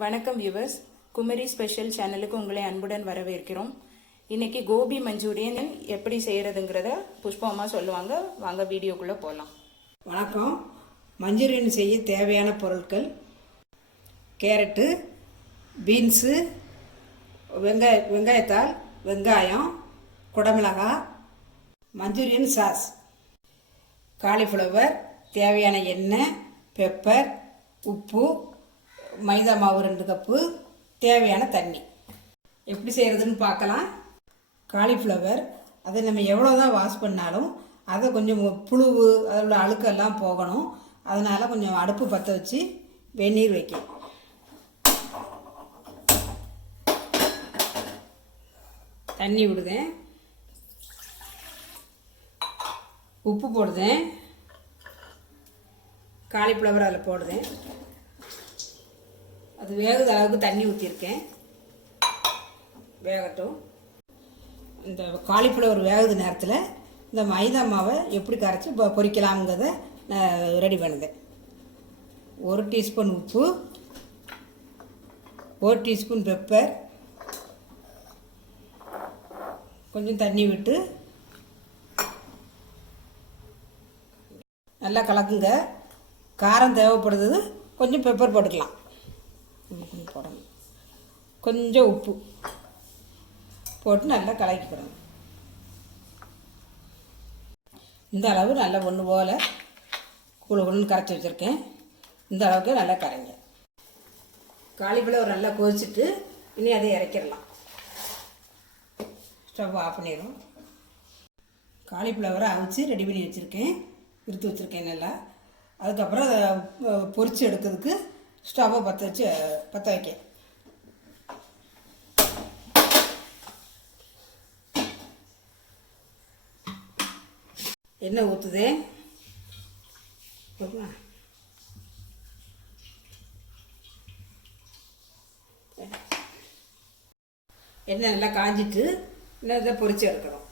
வணக்கம் viewers, Kumari special சேனலுக்கு உங்களை அன்புடன் வரவேற்கிறோம். இன்னைக்கு கோபி மஞ்சூரியன் எப்படி செய்யறதுங்கிறத புஷ்பா அம்மா சொல்லுவாங்க. வாங்க வீடியோக்குள்ள போகலாம். வணக்கம். மஞ்சூரியன் செய்ய தேவையான பொருட்கள்: கேரட்டு, பீன்ஸு, வெங்காயத்தாள், வெங்காயம், குடமிளகாய், மஞ்சூரியன் சாஸ், காலிஃப்ளவர், தேவையான எண்ணெய், பெப்பர், உப்பு, மைதா மாவு 2 கப்பு, தேவையான தண்ணி. எப்படி செய்கிறதுன்னு பார்க்கலாம். காலிஃப்ளவர் அதை நம்ம எவ்வளோ தான் வாஷ் பண்ணாலும் அதை கொஞ்சம் புழுவு அதோட அழுக்கெல்லாம் போகணும். அதனால் கொஞ்சம் அடுப்பு பற்ற வச்சு வெந்நீர் வைக்கணும். தண்ணி விடுதேன், உப்பு போடுதேன், காலிஃப்ளவர் அதில் போடுதேன். அது வேகுத அளவுக்கு தண்ணி ஊற்றிருக்கேன், வேகட்டும். இந்த காலிஃப்ளவர் வேகுத நேரத்தில் இந்த மைதா மாவை எப்படி கரைச்சி பொரிக்கலாம்ங்கிறத நான் ரெடி பண்ணுதேன். 1 டீஸ்பூன் உப்பு, 1 டீஸ்பூன் பெப்பர், கொஞ்சம் தண்ணி விட்டு நல்லா கலக்குங்க. காரம் தேவைப்படுறது கொஞ்சம் பெப்பர் போட்டுக்கலாம், போடணும். கொஞ்சம் உப்பு போட்டு நல்லா கலக்கிக்கிடணும். இந்த அளவு நல்லா ஒன்று போல் குழுன்னு கரைச்சி வச்சுருக்கேன். இந்த அளவுக்கு நல்லா கரைங்க. காலிஃப்ளவர் நல்லா கொதிச்சுட்டு இனி அதை இறக்கிடலாம். ஸ்டவ் ஆஃப் பண்ணிடும். காலிஃப்ளவரை அவிச்சு ரெடி பண்ணி வச்சுருக்கேன், எடுத்து வச்சுருக்கேன் நல்லா. அதுக்கப்புறம் அதை பொரித்து எடுக்கிறதுக்கு ஸ்டவ்வை பற்ற வைக்க. எண்ணெய் ஊற்றுதே, எண்ணெய் நல்லா காஞ்சிட்டு இன்னும் இதை பொரிச்சு எடுக்கணும்.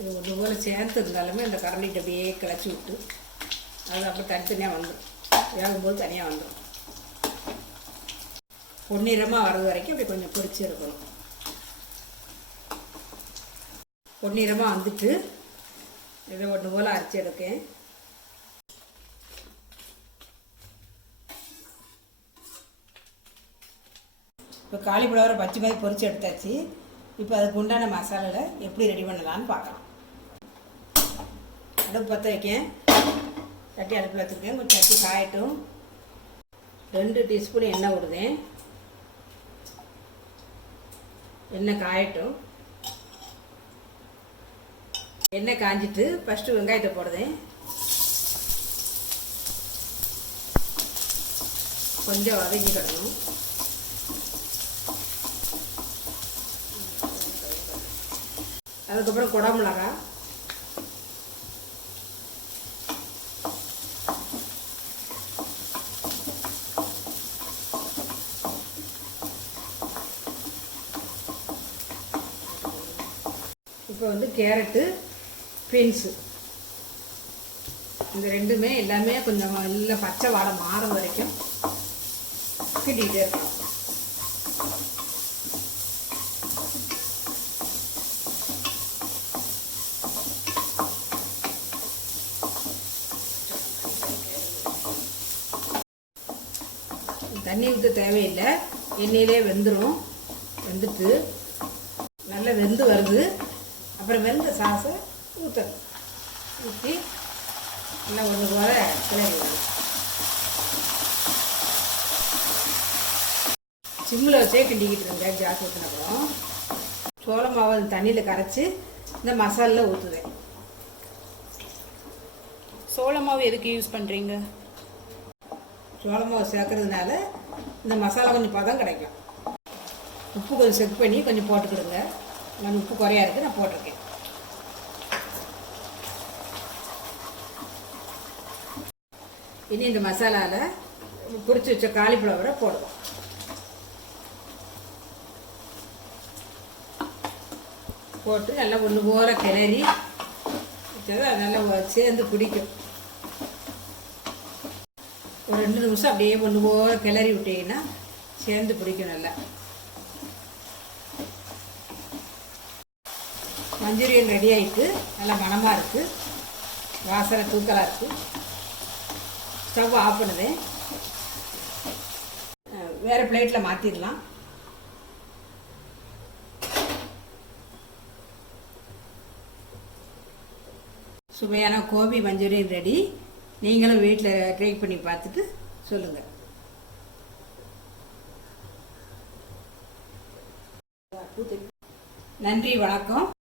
இது ஒன்று போல் சேர்த்து இருந்தாலுமே அந்த கரண்டிட்டு அப்படியே கிளச்சி விட்டு அது அப்போ தனித்தனியாக வந்துடும். வேகும்போது தனியாக வந்துடும். பொன்னிறமாக வர்றது வரைக்கும் அப்படி கொஞ்சம் பொரிச்சு இருக்கணும். பொன்னிறமாக வந்துட்டு இதை ஒன்று போல் அரைச்சி எடுக்கேன். இப்போ காலிஃப்ளவரை பச்சை மாதிரி பொரிச்சு எடுத்தாச்சு. இப்போ அதுக்கு உண்டான மசாலாவில் எப்படி ரெடி பண்ணலான்னு பார்க்கலாம். அடுப்பு பற்ற வைக்கேன், சட்டி அடுப்பில் வச்சுருக்கேன். கொஞ்சம் சட்டி காயட்டும். 2 டீஸ்பூன் எண்ணெய் விடுதேன். எண்ணெய் காயட்டும். எண்ணெய் காஞ்சிட்டு ஃபஸ்ட்டு வெங்காயத்தை போடுதேன். கொஞ்சம் வதக்கிக்கிடணும். அதுக்கப்புறம் குடமிளகாய், இப்போ கேரட்டு, பீன்ஸு, இந்த ரெண்டுமே எல்லாமே கொஞ்சம் நல்லா பச்சை வாடை மாற வரைக்கும் கிண்டிகிட்டே இருக்கணும். தண்ணி ஊற்ற தேவையில்லை, எண்ணெயிலே வெந்துடும். வெந்துட்டு நல்லா வெந்து வருது. அப்புறம் வெந்த சாஸை ஊற்றணும். ஊற்றி நல்லா ஒன்று போல கிளறி சிம்மில் வச்சே கிண்டிக்கிட்டு இருந்தேன். கேஸ் ஊற்றினப்புறம் சோள மாவு தண்ணியில் கரைச்சி இந்த மசாலில் ஊற்றுவேன். சோள மாவு எதுக்கு யூஸ் பண்ணுறீங்க? சோள மாவு சேர்க்கறதுனால இந்த மசாலா கொஞ்சம் பதம் கிடைக்கும். உப்பு கொஞ்சம் செக் பண்ணி கொஞ்சம் போட்டுக்கிடுங்க. நான் உப்பு குறையா இருக்குது, நான் போட்டிருக்கேன். இனி இந்த மசாலாவில் பொரிச்சு வச்ச காலிஃப்ளவரை போடுவோம். போட்டு நல்லா ஒன்று போல கிளறி அது நல்லா சேர்ந்து பிடிக்கும். ஒரு 2 நிமிஷம் அப்படியே ஒன்று போல கிளறி விட்டீங்கன்னா சேர்ந்து பிடிக்கும். நல்லா மஞ்சூரியன் ரெடி ஆகிட்டு நல்லா மணமாக இருக்குது, வாசனை தூக்கலாக இருக்குது. ஸ்டவ் ஆஃப் பண்ணுதேன், வேறு பிளேட்டில் மாற்றிடலாம். சுவையான கோபி மஞ்சூரியன் ரெடி. நீங்களும் வீட்டில் ட்ரை பண்ணி பார்த்துட்டு சொல்லுங்கள். நன்றி, வணக்கம்.